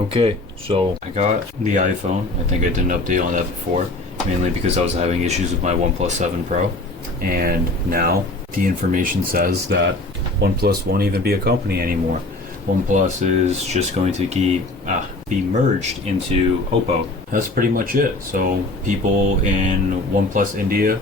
Okay, so I got the iPhone. I think I did an update on that before, mainly because I was having issues with my OnePlus 7 Pro. And now the information says that OnePlus won't even be a company anymore. OnePlus is just going to be merged into Oppo. That's pretty much it. So people in OnePlus India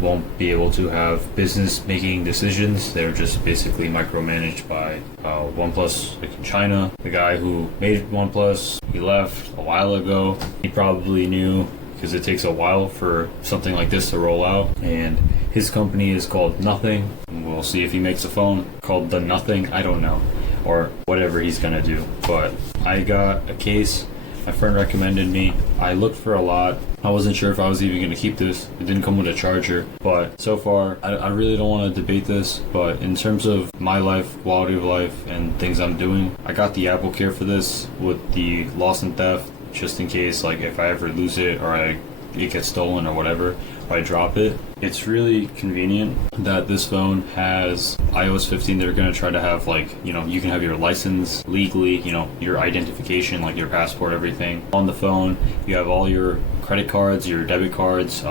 won't be able to have business making decisions. They're just basically micromanaged by OnePlus in China. The guy who made OnePlus, he left a while ago. He probably knew, because it takes a while for something like this to roll out, and his company is called Nothing. We'll see if he makes a phone called the Nothing, I don't know, or whatever he's gonna do. But I got a case. My friend recommended me. I looked for a lot. I wasn't sure if I was even going to keep this. It didn't come with a charger. But so far, I really don't want to debate this. But in terms of my life, quality of life, and things I'm doing, I got the Apple Care for this with the loss and theft, just in case, like, if I ever lose it or it gets stolen or whatever, or I drop it. It's really convenient that this phone has iOS 15. They're going to try to have, like, you know, you can have your license legally, you know, your identification, like your passport, everything on the phone. You have all your credit cards, your debit cards,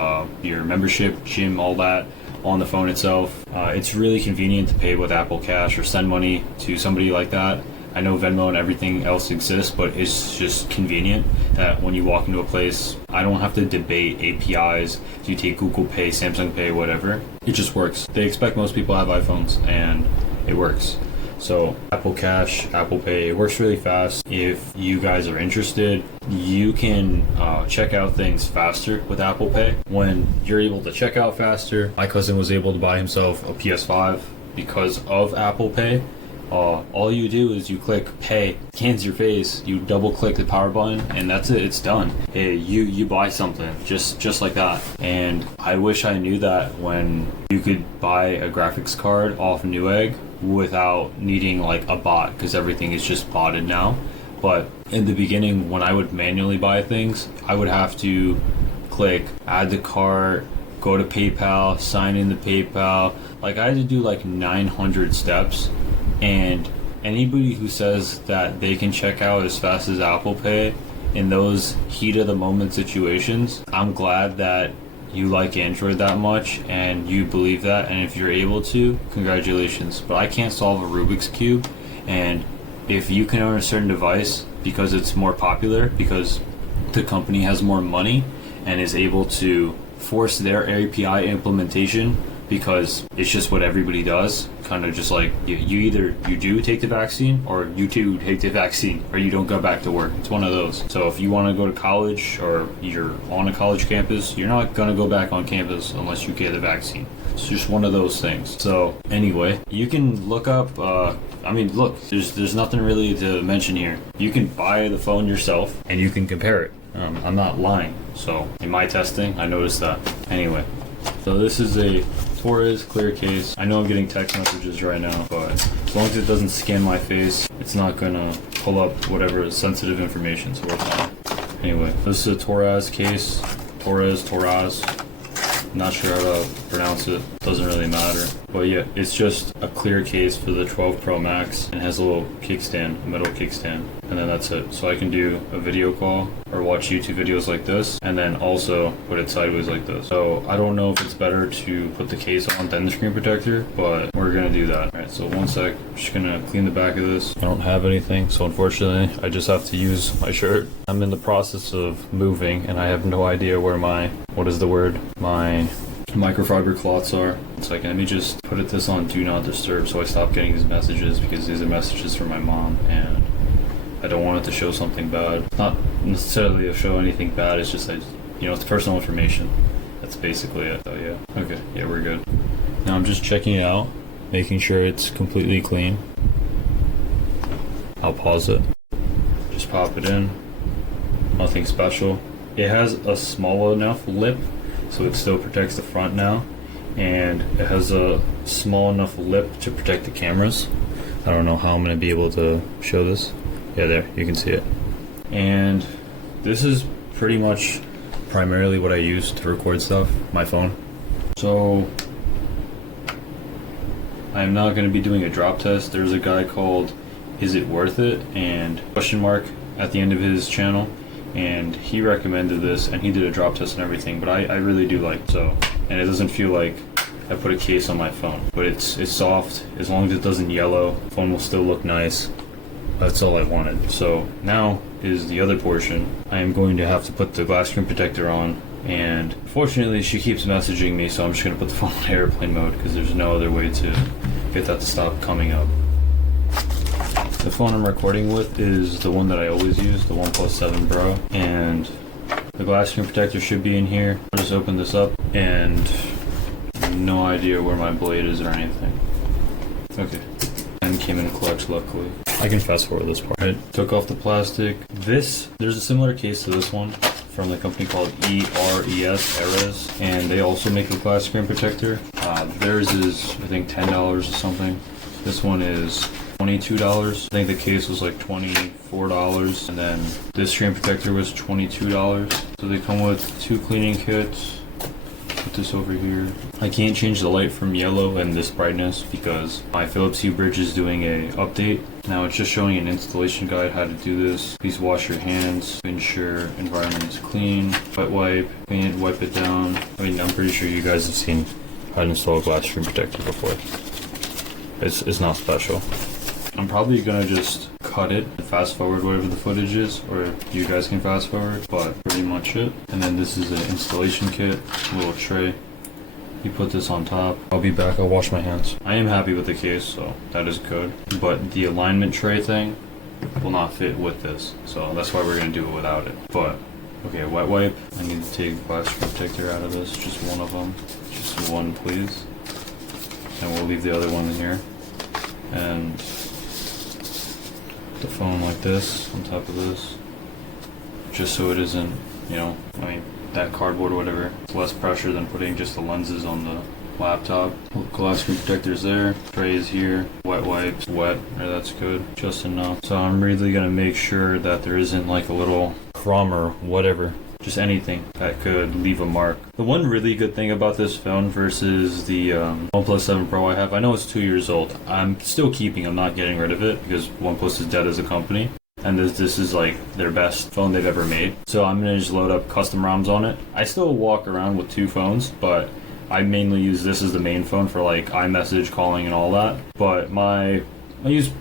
your membership, gym, all that on the phone itself. It's really convenient to pay with Apple Cash or send money to somebody like that. I know Venmo and everything else exists, but it's just convenient that when you walk into a place, I don't have to debate APIs. Do you take Google Pay, Samsung Pay, whatever? It just works. They expect most people have iPhones, and it works. So Apple Cash, Apple Pay, it works really fast. If you guys are interested, you can check out things faster with Apple Pay. When you're able to check out faster, my cousin was able to buy himself a PS5 because of Apple Pay. All you do is you click pay, scans your face, you double click the power button, and that's it, it's done. Hey, you buy something just like that. And I wish I knew that when you could buy a graphics card off Newegg without needing like a bot, because everything is just botted now. But in the beginning, when I would manually buy things, I would have to click add to cart, go to PayPal, sign in the PayPal. Like, I had to do like 900 steps. And anybody who says that they can check out as fast as Apple Pay in those heat of the moment situations, I'm glad that you like Android that much and you believe that, and if you're able to, congratulations. But I can't solve a Rubik's Cube, and if you can own a certain device because it's more popular, because the company has more money and is able to force their API implementation because it's just what everybody does, kind of just like you do take the vaccine, or you do take the vaccine, or you don't go back to work. It's one of those. So if you want to go to college or you're on a college campus, you're not going to go back on campus unless you get the vaccine. It's just one of those things. So anyway, you can look up, look, there's nothing really to mention here. You can buy the phone yourself and you can compare it. I'm not lying. So in my testing, I noticed that. Anyway, so this is a Torras clear case. I know I'm getting text messages right now, but as long as it doesn't scan my face, it's not gonna pull up whatever sensitive information, so we're fine. Anyway, this is a Torras case. Torras. Not sure how to pronounce it. Doesn't really matter. But yeah, it's just a clear case for the 12 Pro Max and has a little kickstand, a metal kickstand. And then that's it. So I can do a video call or watch YouTube videos like this, and then also put it sideways like this. So I don't know if it's better to put the case on than the screen protector, but we're gonna do that. Alright, so one sec. I'm just gonna clean the back of this. I don't have anything, so unfortunately I just have to use my shirt. I'm in the process of moving and I have no idea where my microfiber cloths are. It's like, let me just put this on do not disturb so I stop getting these messages, because these are messages from my mom and I don't want it to show something bad. Not necessarily to show anything bad, it's just that, you know, it's personal information. That's basically it. So yeah. Okay, yeah, we're good. Now I'm just checking it out, making sure it's completely clean. I'll pause it. Just pop it in. Nothing special. It has a small enough lip so it still protects the front now, and it has a small enough lip to protect the cameras. I don't know how I'm going to be able to show this. Yeah, there, you can see it. And this is pretty much primarily what I use to record stuff, my phone. So I'm not going to be doing a drop test. There's a guy called is it worth it? And question mark at the end of his channel. And he recommended this, and he did a drop test and everything, but I really do like it. So, and it doesn't feel like I put a case on my phone, but it's soft. As long as it doesn't yellow, the phone will still look nice. That's all I wanted. So now is the other portion. I am going to have to put the glass screen protector on, and fortunately she keeps messaging me, so I'm just going to put the phone on airplane mode because there's no other way to get that to stop coming up. The phone I'm recording with is the one that I always use, the OnePlus 7 Pro, and the glass screen protector should be in here. I'll just open this up, and no idea where my blade is or anything. Okay, and came in clutch, luckily. I can fast forward this part. I took off the plastic. There's a similar case to this one from the company called Eres, and they also make a glass screen protector. Theirs is, I think, $10 or something. This one is $22. I think the case was like $24, and then this screen protector was $22. So they come with 2 cleaning kits. Put this over here. I can't change the light from yellow and this brightness because my Philips Hue bridge is doing a update. Now it's just showing an installation guide how to do this. Please wash your hands to ensure environment is clean. Wet wipe, clean it, wipe it down. I mean, I'm pretty sure you guys have seen how to install a glass screen protector before. It's not special. I'm probably gonna just cut it and fast forward whatever the footage is, or you guys can fast forward, but pretty much it. And then this is an installation kit, little tray. You put this on top. I'll be back, I'll wash my hands. I am happy with the case, so that is good. But the alignment tray thing will not fit with this, so that's why we're gonna do it without it. But, okay, wet wipe. I need to take the glass protector out of this, just one of them. Just one, please. And we'll leave the other one in here. And the phone like this on top of this, just so it isn't, you know, I mean, that cardboard or whatever. It's less pressure than putting just the lenses on the laptop. Glass screen protector's there, tray is here, wet wipes, wet, that's good, just enough. So I'm really gonna make sure that there isn't like a little crumb or whatever, just anything that could leave a mark. The one really good thing about this phone versus the OnePlus 7 Pro I have, I know it's 2 years old. I'm still keeping, I'm not getting rid of it because OnePlus is dead as a company. And this is like their best phone they've ever made. So I'm gonna just load up custom ROMs on it. I still walk around with 2 phones, but I mainly use this as the main phone for like iMessage, calling, and all that. But I use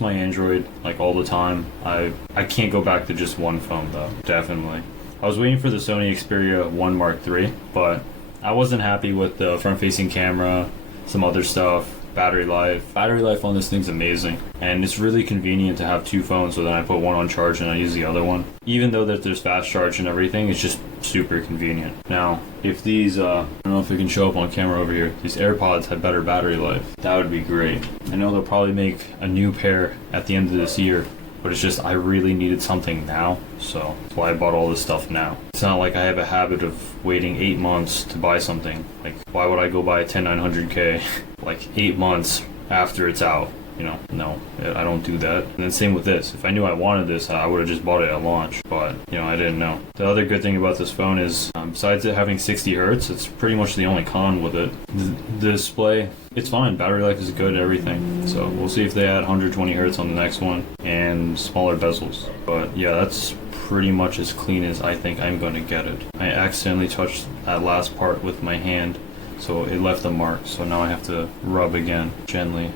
my Android like all the time. I can't go back to just one phone though, definitely. I was waiting for the Sony Xperia 1 Mark III, but I wasn't happy with the front-facing camera, some other stuff, battery life. Battery life on this thing's amazing, and it's really convenient to have 2 phones, so then I put one on charge and I use the other one. Even though that there's fast charge and everything, it's just super convenient. Now, if these, I don't know if it can show up on camera over here, these AirPods had better battery life, that would be great. I know they'll probably make a new pair at the end of this year, but it's just I really needed something now, so that's why I bought all this stuff now. It's not like I have a habit of waiting 8 months to buy something. Like, why would I go buy a 10900K like 8 months after it's out? You know, no, I don't do that. And then same with this. If I knew I wanted this, I would have just bought it at launch, but you know, I didn't know. The other good thing about this phone is, besides it having 60 hertz, it's pretty much the only con with it. The display, it's fine. Battery life is good, everything. So we'll see if they add 120 hertz on the next one and smaller bezels. But yeah, that's pretty much as clean as I think I'm going to get it. I accidentally touched that last part with my hand, so it left a mark. So now I have to rub again gently.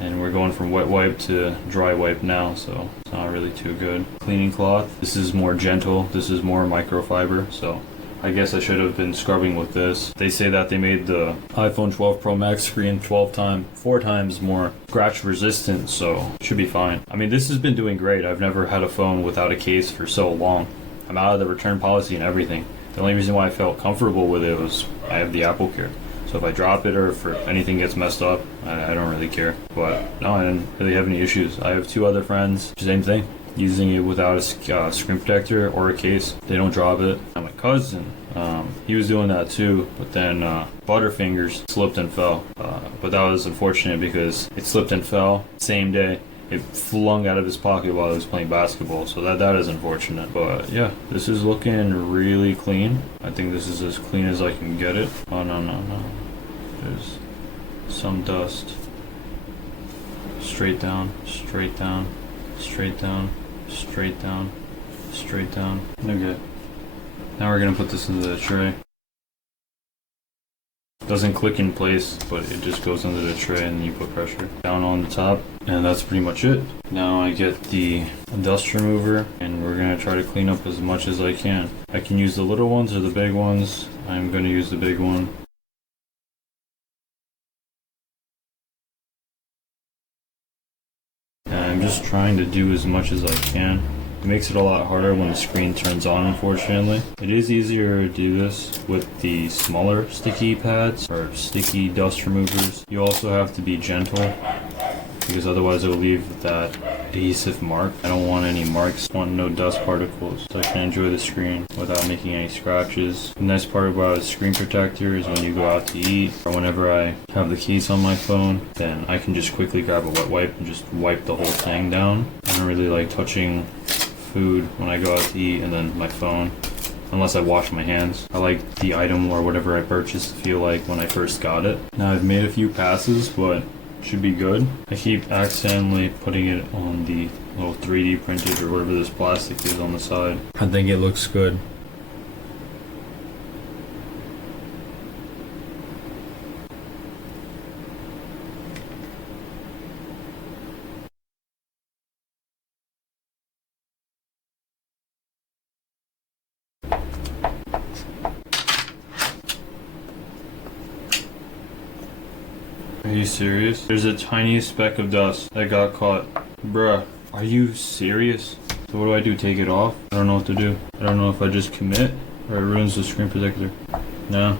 And we're going from wet wipe to dry wipe now, so it's not really too good. Cleaning cloth, this is more gentle, this is more microfiber, so I guess I should have been scrubbing with this. They say that they made the iPhone 12 Pro Max screen 4 times more scratch resistant, so it should be fine. I mean, this has been doing great. I've never had a phone without a case for so long. I'm out of the return policy and everything. The only reason why I felt comfortable with it was I have the Apple Care. So if I drop it or if anything gets messed up, I don't really care. But no, I didn't really have any issues. I have 2 other friends, same thing, using it without a screen protector or a case. They don't drop it. And my cousin, he was doing that too, but then Butterfingers slipped and fell. But that was unfortunate because it slipped and fell same day. It flung out of his pocket while he was playing basketball, so that is unfortunate. But yeah, this is looking really clean. I think this is as clean as I can get it. Oh no. There's some dust. straight down, straight down, straight down, straight down, straight down. Okay. Now we're gonna put this into the tray. Doesn't click in place, but it just goes under the tray and you put pressure down on the top, and that's pretty much it. Now I get the dust remover and we're gonna try to clean up as much as I can. I can use the little ones or the big ones. I'm gonna use the big one. And I'm just trying to do as much as I can. It makes it a lot harder when the screen turns on, unfortunately. It is easier to do this with the smaller sticky pads or sticky dust removers. You also have to be gentle because otherwise it will leave that adhesive mark. I don't want any marks, I want no dust particles, so I can enjoy the screen without making any scratches. The nice part about a screen protector is when you go out to eat or whenever I have the case on my phone, then I can just quickly grab a wet wipe and just wipe the whole thing down. I don't really like touching food when I go out to eat and then my phone, unless I wash my hands. I like the item or whatever I purchased to feel like when I first got it. Now I've made a few passes, but should be good. I keep accidentally putting it on the little 3D printed or whatever this plastic is on the side. I think it looks good. Are you serious? There's a tiny speck of dust that got caught. Bruh, are you serious? So what do I do, take it off? I don't know what to do. I don't know if I just commit or it ruins the screen protector. No.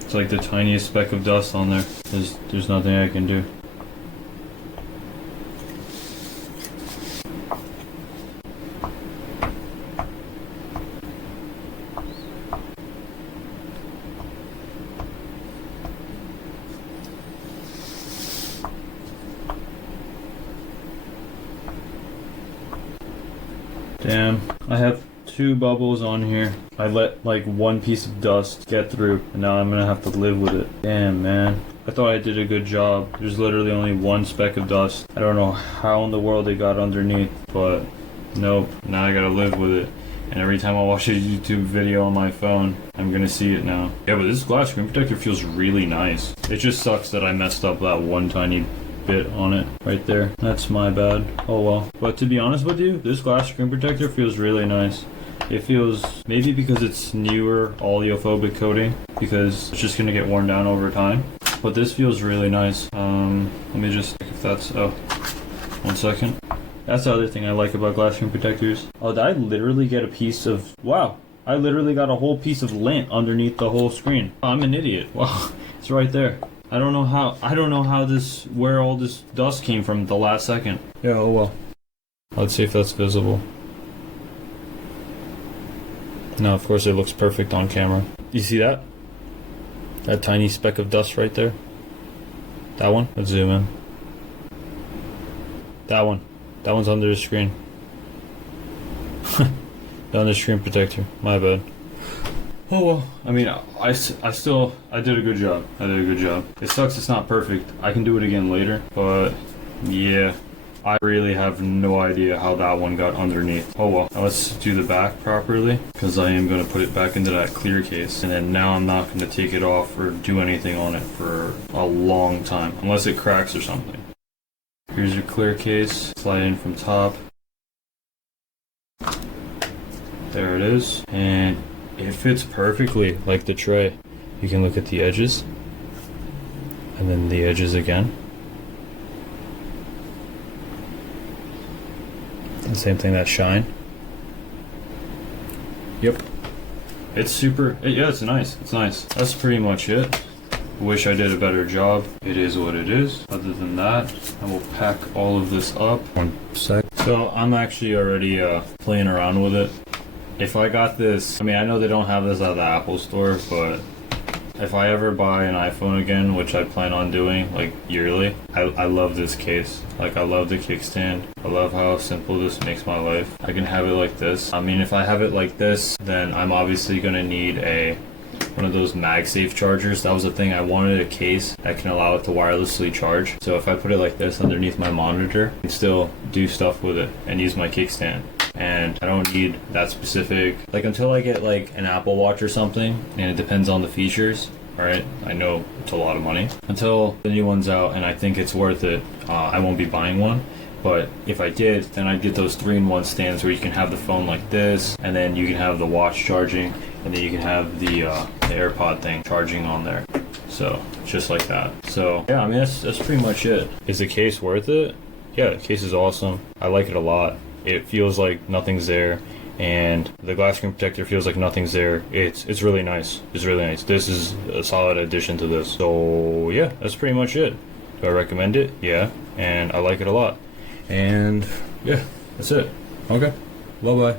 It's like the tiniest speck of dust on there. There's nothing I can do. Damn, I have 2 bubbles on here. I let like 1 piece of dust get through and now I'm gonna have to live with it. Damn, man. I thought I did a good job. There's literally only 1 speck of dust. I don't know how in the world it got underneath, but nope. Now I gotta live with it. And every time I watch a YouTube video on my phone, I'm gonna see it now. Yeah, but this glass screen protector feels really nice. It just sucks that I messed up that one tiny bit on it right there. That's my bad. Oh well. But to be honest with you, this glass screen protector feels really nice. It feels, maybe because it's newer oleophobic coating, because it's just gonna get worn down over time. But this feels really nice. Let me just check if that's, oh, 1 second. That's the other thing I like about glass screen protectors. Oh, did I literally get a piece of, wow. I literally got a whole piece of lint underneath the whole screen. I'm an idiot. Wow, it's right there. I don't know how this, where all this dust came from the last second. Yeah, oh well. Let's see if that's visible. No, of course it looks perfect on camera. You see that? That tiny speck of dust right there? That one? Let's zoom in. That one. That one's under the screen. Under the screen protector. My bad. Oh well, I mean, I did a good job. I did a good job. It sucks it's not perfect. I can do it again later, but yeah, I really have no idea how that one got underneath. Oh well, now let's do the back properly, because I am going to put it back into that clear case, and then now I'm not going to take it off or do anything on it for a long time, unless it cracks or something. Here's your clear case, slide in from top. There it is, and it fits perfectly like the tray. You can look at the edges and then the edges again. The same thing, that shine. Yep. It's super, yeah, it's nice. It's nice. That's pretty much it. Wish I did a better job. It is what it is. Other than that, I will pack all of this up. 1 sec. So I'm actually already playing around with it. If I got this, I mean, I know they don't have this at the Apple store, but if I ever buy an iPhone again, which I plan on doing like yearly, I love this case. Like, I love the kickstand. I love how simple this makes my life. I can have it like this. I mean, if I have it like this, then I'm obviously gonna need a one of those MagSafe chargers. That was the thing. I wanted a case that can allow it to wirelessly charge. So if I put it like this underneath my monitor, I can still do stuff with it and use my kickstand. And I don't need that specific, like until I get like an Apple Watch or something, and it depends on the features. Alright, I know it's a lot of money. Until the new one's out and I think it's worth it, I won't be buying one. But if I did, then I'd get those 3-in-1 stands where you can have the phone like this, and then you can have the watch charging, and then you can have the AirPod thing charging on there. So, just like that. So, yeah, I mean, that's pretty much it. Is the case worth it? Yeah, the case is awesome. I like it a lot. It feels like nothing's there, and the glass screen protector feels like nothing's there. It's really nice. It's really nice. This is a solid addition to this. So, yeah, that's pretty much it. Do I recommend it? Yeah, and I like it a lot. And yeah, that's it. Okay. Bye-bye.